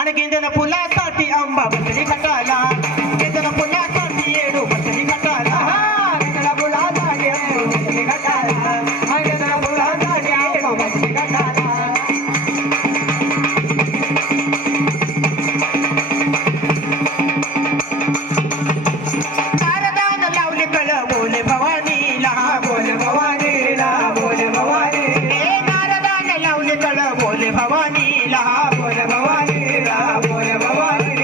आणि गेंदन फुलासाठी आंबा बसली घटाला गेंदन फुलासाठी येडू बसली घटाला गेंदन फुलासाठी येडू बसली घटाला गेंदन फुलासाठी येडू बसली घटाला नारदान लावले कळ बोले भवानीला बोले भवानीला बोले भवानी हे नारदान लावले कळ बोले भवानीला बोले भवानीला बोले भवानी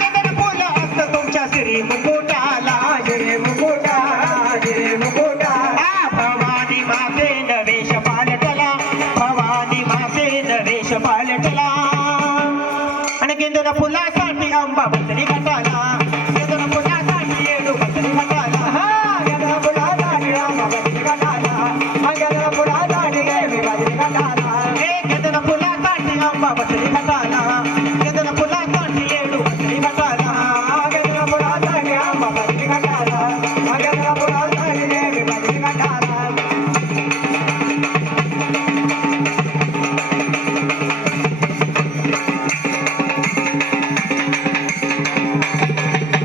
गेंदन फुल असतं तुमच्या श्री मुकुटाला श्री मुकुटाला श्री मुकुटाला भवानी माते नवेश पालटला भवानी माते नवेश पालटला आणि गेंदन फुलासाठी आंबा बसली घटाला गेंदन फुलासाठी येडू बसली घटाला गेंदन फुलासाठी आंबा बसली घटाला गेंदन फुलासाठी येडू बसली घटाला हे गेंदन फुलासाठी आंबा बसली घटाला गेंदन फुलासाठी येडू बसली घटाला गेंदन फुलासाठी आंबा बसली घटाला गेंदन फुलासाठी येडू बसली घटाला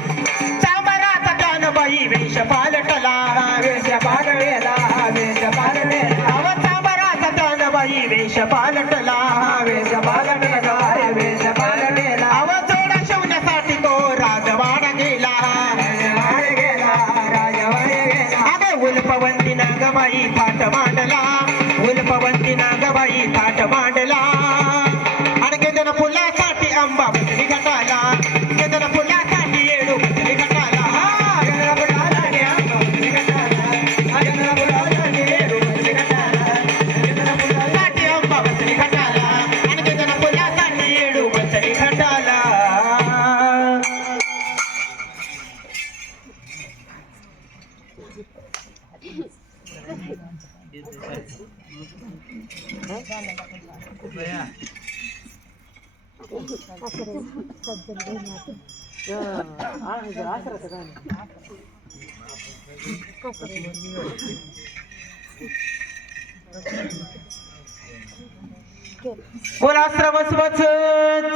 चांबराचा कानबाई वेश पालटला वेश पालवेला वेश पालवेला अव चांबराचा कानबाई वेश पालटला वेश पालवेला वेश पालवेला अव जोडा शिवण्यासाठी तो राजवाडा गेला राजवाड गेला राजवाड गेला अगे उल्पवंती नागबाई थाट मांडला उल्पवंती नागबाई थाट मांडला आणि गेंदन फुलासाठी आंबा बसली घटाला गेंदन फुलासाठी येडू बसली घटाला गेंदन फुलासाठी आंबा बसली घटाला गेंदन फुलासाठी येडू बसली घटाला गेंदन फुलासाठी आंबा बसली घटाला आणि गेंदन फुलासाठी येडू बसली घटाला बोला श्रवस्वच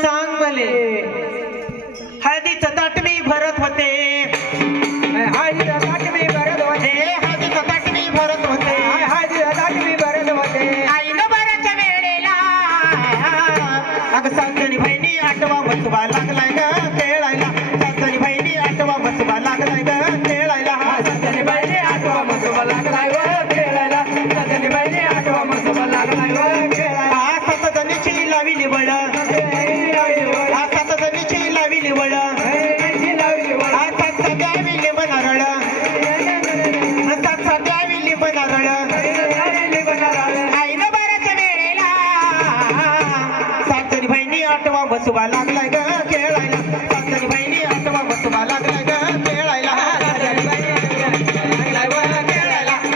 चांगले हळदीचं ताट मी भरत होते हळदीचं ताट मी भरत होते हळदीचं ताट मी भरत होते हळदीचं ताट मी भरत होते आईनं बराच्या वेळेला अगं सांगणी बहिणी आठवा बसवा लागलाय ग खेळायला सांगणी बहिणी आठवा बसवा लागलाय ग खेळायला सजनी बाईने आठवा मसोबा लागलाय व खेळायला सजनी बाईने आठवा मसोबा लागलाय व खेळायला सात जणीची लावी निवड सात जणीची लावी निवड सात द्यावी लिंब नारळ सात द्यावी लिंब नारळ आईनं बाराच्या वेळेला सातजणी बहिणी आठवा बसवा लागलाय ग खेळायला सातजणी बहिणी आठवा बसवा लागलाय ग खेळायला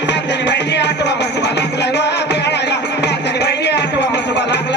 सातजणी बहिणी आठवा बसवा लागलाय व खेळायला सातजणी बहिणी आठवा बसवा लागलाय